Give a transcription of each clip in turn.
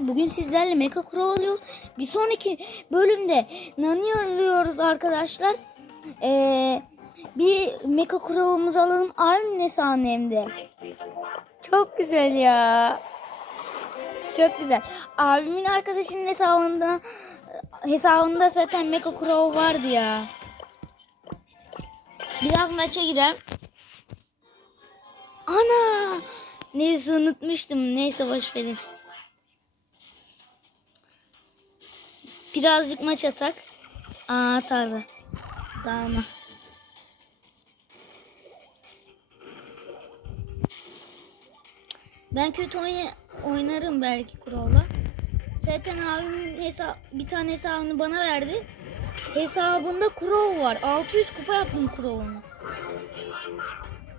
Bugün sizlerle Mecha Crow alıyoruz. Bir sonraki bölümde Nani alıyoruz arkadaşlar. Ee, bir Mecha Crow'umuzu alalım. Armin hesabında. Çok güzel ya. Çok güzel. Abimin arkadaşının hesabında hesabında zaten Mecha Crow vardı ya. Biraz maça girelim. Ana! Neyse unutmuştum. Neyse boş verin. Birazcık maç atak. Aa tarla. Dağılma. Ben kötü oyna oynarım belki Kural'la. Zaten abim hesap bir tane hesabını bana verdi. Hesabında Crow var. 600 kupa yaptım Crow'unu.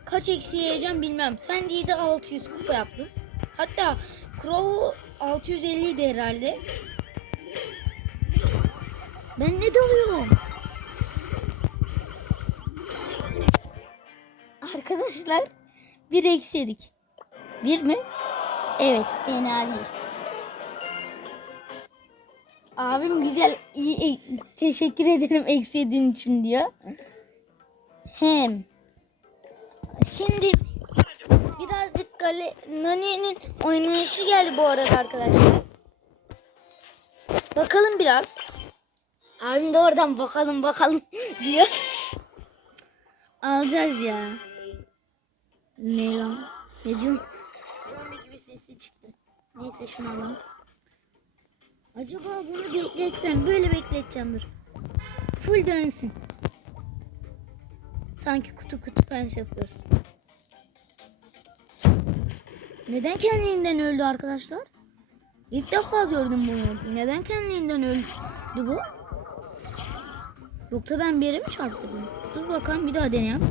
Kaç eksi yiyeceğim bilmem. Sen diye de 600 kupa yaptım. Hatta Crow 650 idi herhalde. Ben ne dalıyorum? Arkadaşlar bir eksidik. Bir mi? Evet fena değil. Abim güzel iyi e, teşekkür ederim eksiğin için diyor. Hem şimdi birazcık gale Nani'nin oynayışı geldi bu arada arkadaşlar. Bakalım biraz. Abim de oradan bakalım bakalım diyor. Alacağız ya. Ne lan? Ne diyorsun? Zombi gibi sesi. Neyse şunu alalım. Acaba bunu bekletsem böyle bekleteceğim dur. Full dönsün. Sanki kutu kutu pens yapıyorsun. Neden kendiliğinden öldü arkadaşlar? İlk defa gördüm bunu. Neden kendiliğinden öldü bu? Yoksa ben bir yere mi çarptım? Dur bakalım bir daha deneyelim.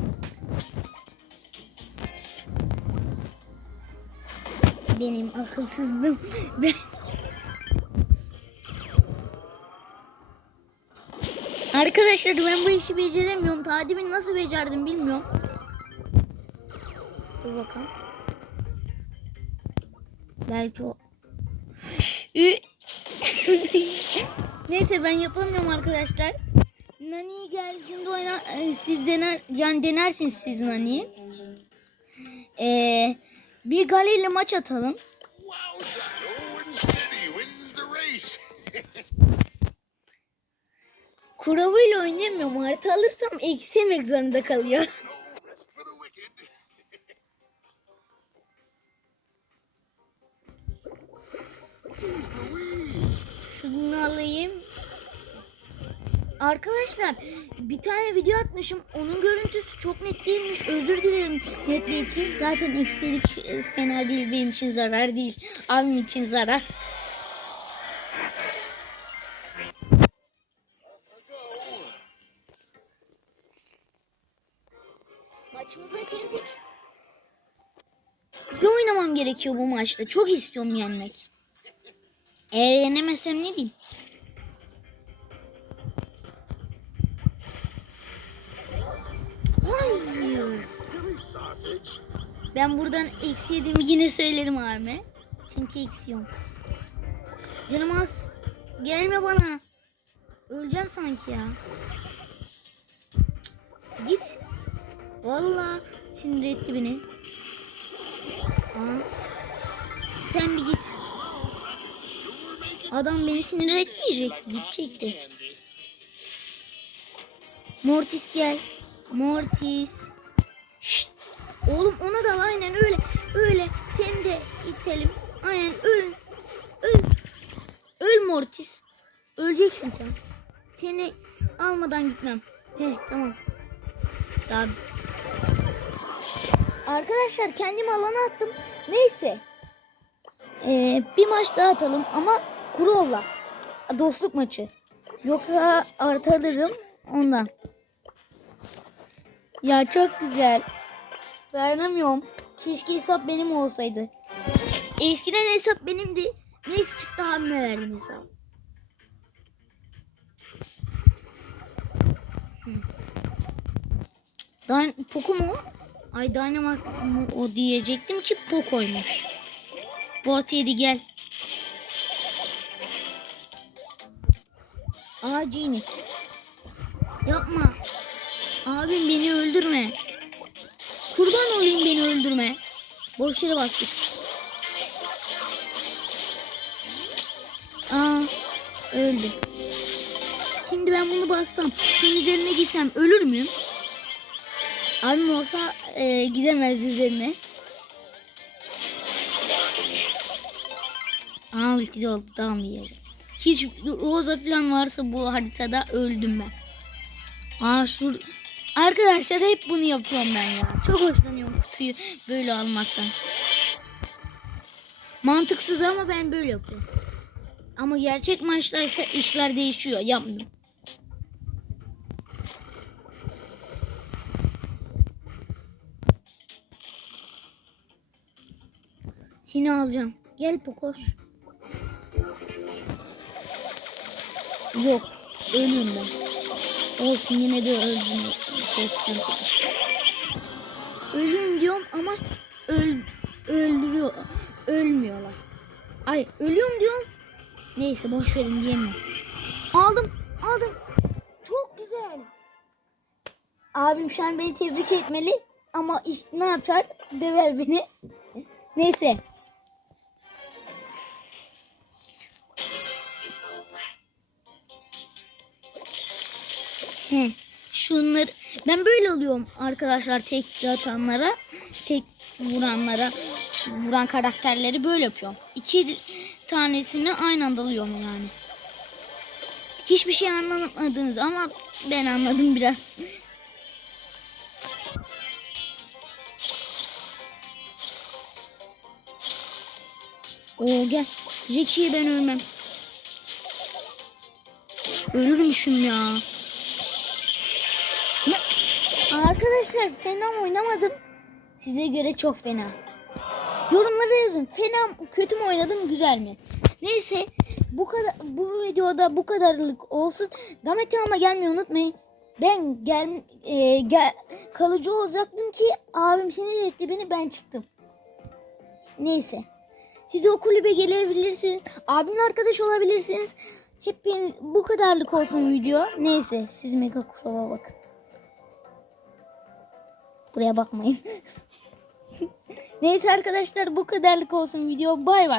Benim akılsızlığım. Ben... Arkadaşlar ben bu işi beceremiyorum. Tadimin nasıl becerdim bilmiyorum. Dur bakalım. Belki o... Neyse ben yapamıyorum arkadaşlar. Nani geldiğinde oynar, e, siz dener, yani denersiniz siz Nani'yi. Ee, bir galeyle maç atalım. Kuravıyla oynayamıyorum. Harita alırsam eksi zorunda kalıyor. Şunu alayım. Arkadaşlar bir tane video atmışım. Onun görüntüsü çok net değilmiş. Özür dilerim netliği için. Zaten eksilik fena değil. Benim için zarar değil. Abim için zarar. Maçımıza girdik. Bir oynamam gerekiyor bu maçta. Çok istiyorum yenmek. Eğer yenemezsem ne diyeyim? Ben buradan eksi yediğimi yine söylerim abime. Çünkü eksiyorum. Canım az. Gelme bana. Öleceğim sanki ya. Git. Vallahi sinir etti beni. Aa. Sen bir git. Adam beni sinir etmeyecekti. Gidecekti. Mortis gel. Mortis. Oğlum ona da aynen öyle. Öyle. Seni de itelim. Aynen öl. Öl. Öl Mortis. Öleceksin sen. Seni almadan gitmem. Heh tamam. Daha... Arkadaşlar kendimi alana attım. Neyse. Ee, bir maç daha atalım ama Kurov'la. Dostluk maçı. Yoksa artı alırım ondan. Ya çok güzel. Dayanamıyorum. Keşke hesap benim olsaydı. Eskiden hesap benimdi. Next çıktı hamle verdim hesap. Dan Poco mu? Ay Dynamark mı o diyecektim ki Poco'ymuş. Bot 7 gel. Aa Genie. Yapma. Abim beni öldürme. Kurban olayım beni öldürme. Boş yere bastık. Aa öldü. Şimdi ben bunu bassam, senin üzerine gitsem ölür müyüm? Abim olsa e, gidemezdi üzerine. Aa ulti de oldu tamam. Hiç Rosa falan varsa bu haritada öldüm ben. Aa şu Arkadaşlar hep bunu yapıyorum ben ya. Çok hoşlanıyorum kutuyu böyle almaktan. Mantıksız ama ben böyle yapıyorum. Ama gerçek maçta ise işler değişiyor. Yapmıyorum. Seni alacağım. Gel Pokoş. Yok. Ölüyorum ben. Olsun yine de öldüm. Keseceğim seni. Ölüyorum diyorum ama öl, öldürüyor. Ölmüyorlar. Ay ölüyorum diyorum. Neyse boş verin diyemiyorum. Aldım. Aldım. Çok güzel. Abim şu an beni tebrik etmeli. Ama iş, ne yapar? Döver beni. Neyse. He, şunları ben böyle alıyorum arkadaşlar tek atanlara, tek vuranlara, vuran karakterleri böyle yapıyorum. İki tanesini aynı anda alıyorum yani. Hiçbir şey anlamadınız ama ben anladım biraz. Oo gel. Jackie'ye ben ölmem. Ölürmüşüm ya. Arkadaşlar fena oynamadım. Size göre çok fena. Yorumlara yazın. Fena kötü mü oynadım güzel mi? Neyse bu kadar bu videoda bu kadarlık olsun. Gamete ama gelmeyi unutmayın. Ben gel, e, gel kalıcı olacaktım ki abim sinir etti beni ben çıktım. Neyse. Siz o kulübe gelebilirsiniz. Abimle arkadaş olabilirsiniz. Hep benim, bu kadarlık olsun video. Neyse siz Mega Crow'a bakın. Buraya bakmayın. Neyse arkadaşlar bu kadarlık olsun video. Bay bay.